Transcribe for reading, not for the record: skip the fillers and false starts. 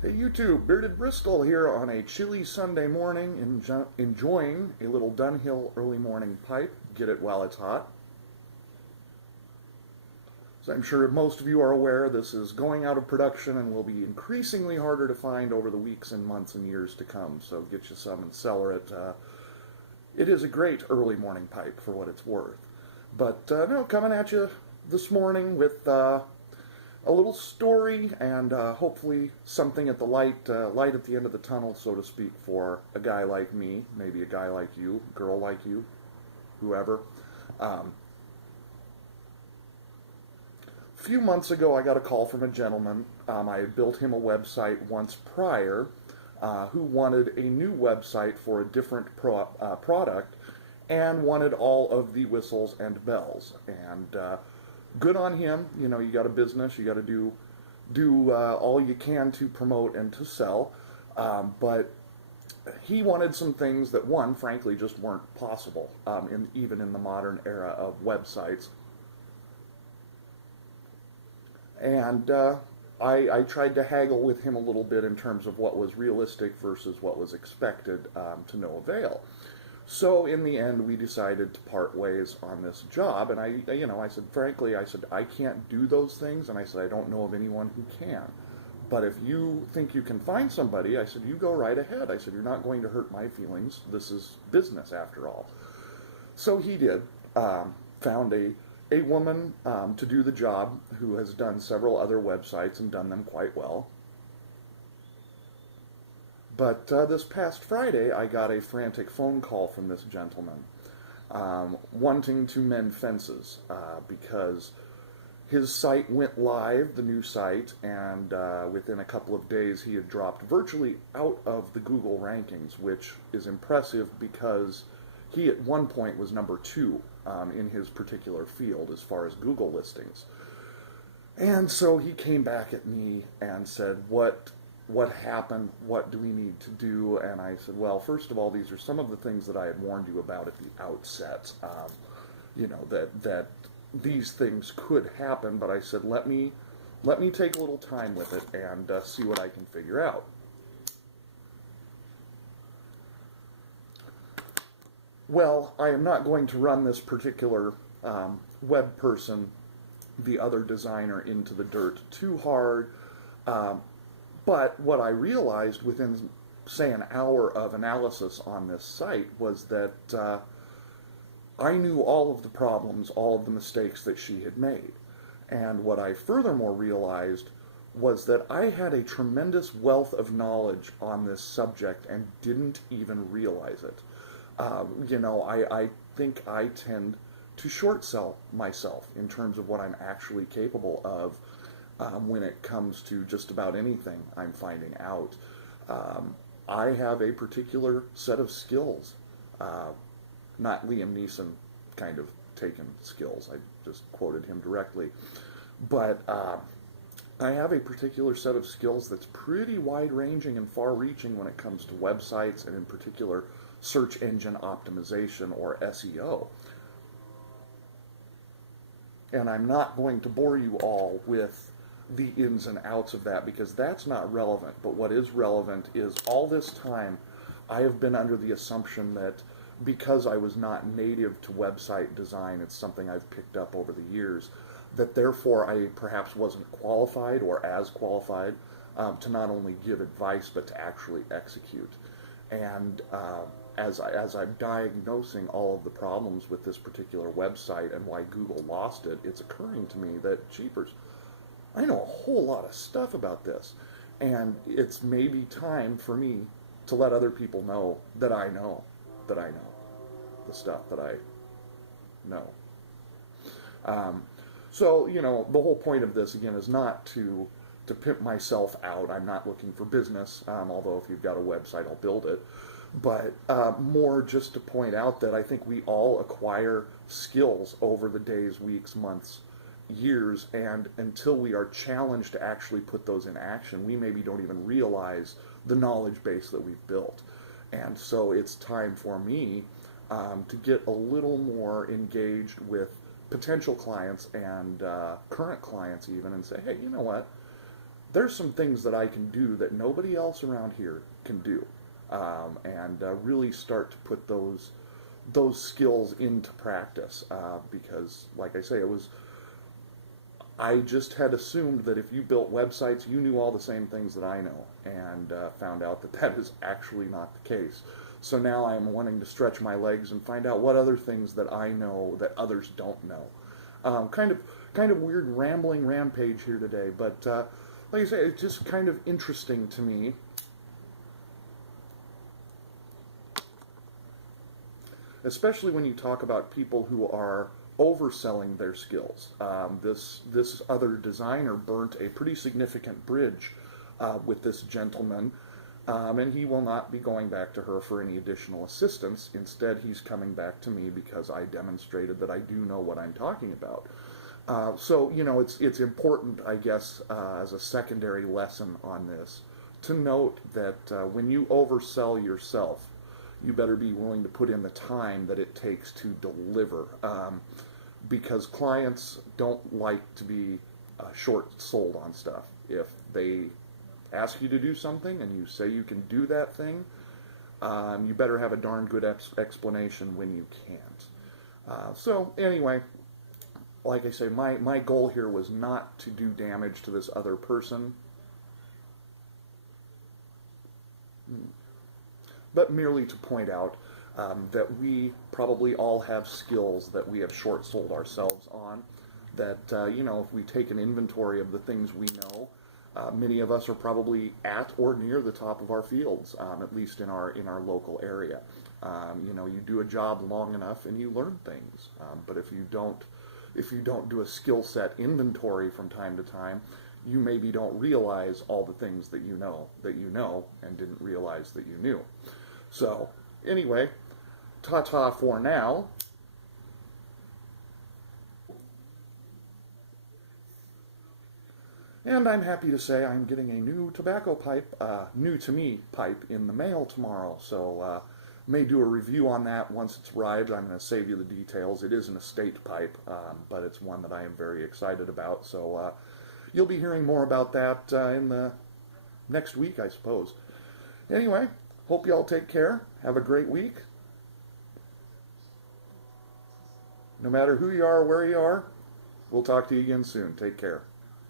Hey YouTube, Bearded Bristol here on a chilly Sunday morning, enjoying a little Dunhill early morning pipe. Get it while it's hot. As I'm sure most of you are aware, this is going out of production and will be increasingly harder to find over the weeks and months and years to come, so get you some and cellar it. It is a great early morning pipe for what it's worth. But no, coming at you this morning with a little story and hopefully something at the light at the end of the tunnel, so to speak, for a guy like me, maybe a guy like you, girl like you, whoever. A few months ago, I got a call from a gentleman. I had built him a website once prior, who wanted a new website for a different product and wanted all of the whistles and bells. And good on him. You know, you got a business, you got to do all you can to promote and to sell. But he wanted some things that, one, frankly, just weren't possible even in the modern era of websites. And I tried to haggle with him a little bit in terms of what was realistic versus what was expected, to no avail. So in the end, we decided to part ways on this job, and I said, frankly, I can't do those things, and I said, I don't know of anyone who can. But if you think you can find somebody, I said, you go right ahead. I said, you're not going to hurt my feelings. This is business after all. So he did. Found a woman to do the job who has done several other websites and done them quite well. But this past Friday, I got a frantic phone call from this gentleman wanting to mend fences because his site went live, the new site, and within a couple of days he had dropped virtually out of the Google rankings, which is impressive because he at one point was number 2 in his particular field as far as Google listings. And so he came back at me and said, what happened? What do we need to do? And I said, well, first of all, these are some of the things that I had warned you about at the outset. That these things could happen, but I said, let me take a little time with it and see what I can figure out. Well, I am not going to run this particular web person, the other designer, into the dirt too hard. But what I realized within, say, an hour of analysis on this site was that I knew all of the problems, all of the mistakes that she had made. And what I furthermore realized was that I had a tremendous wealth of knowledge on this subject and didn't even realize it. I think I tend to short sell myself in terms of what I'm actually capable of. When it comes to just about anything I'm finding out. I have a particular set of skills, not Liam Neeson kind of taken skills, I just quoted him directly, but I have a particular set of skills that's pretty wide-ranging and far-reaching when it comes to websites and in particular search engine optimization or SEO. And I'm not going to bore you all with the ins and outs of that because that's not relevant. But what is relevant is all this time I have been under the assumption that because I was not native to website design, it's something I've picked up over the years, that therefore I perhaps wasn't qualified or as qualified to not only give advice but to actually execute. And as I'm diagnosing all of the problems with this particular website and why Google lost it, it's occurring to me that, jeepers, I know a whole lot of stuff about this, and it's maybe time for me to let other people know that I know the stuff that I know. So, the whole point of this, again, is not to pimp myself out. I'm not looking for business, although if you've got a website, I'll build it. But more just to point out that I think we all acquire skills over the days, weeks, months, years, and until we are challenged to actually put those in action, we maybe don't even realize the knowledge base that we've built. And so it's time for me to get a little more engaged with potential clients and current clients even and say, hey, you know what? there's some things that I can do that nobody else around here can do, and really start to put those skills into practice, because, like I say, I just had assumed that if you built websites, you knew all the same things that I know, and found out that that is actually not the case. So now I'm wanting to stretch my legs and find out what other things that I know that others don't know. Kind of weird rambling rampage here today, but like I say, it's just kind of interesting to me. Especially when you talk about people who are overselling their skills. This other designer burnt a pretty significant bridge with this gentleman, and he will not be going back to her for any additional assistance. Instead, he's coming back to me because I demonstrated that I do know what I'm talking about. So, you know, it's important, I guess, as a secondary lesson on this, to note that when you oversell yourself, you better be willing to put in the time that it takes to deliver, because clients don't like to be short sold on stuff. If they ask you to do something and you say you can do that thing, you better have a darn good explanation when you can't. So anyway, like I say, my goal here was not to do damage to this other person, but merely to point out that we probably all have skills that we have short sold ourselves on, that, you know, if we take an inventory of the things we know, many of us are probably at or near the top of our fields, at least in our local area. You know, you do a job long enough and you learn things, but if you don't do a skill set inventory from time to time, you maybe don't realize all the things that you know and didn't realize that you knew. So anyway, ta-ta for now. And I'm happy to say I'm getting a new tobacco pipe, new to me pipe, in the mail tomorrow. So may do a review on that once it's arrived. I'm going to save you the details. It is an estate pipe, but it's one that I am very excited about. So you'll be hearing more about that in the next week, I suppose. Anyway, hope you all take care. Have a great week. No matter who you are or where you are, we'll talk to you again soon. Take care.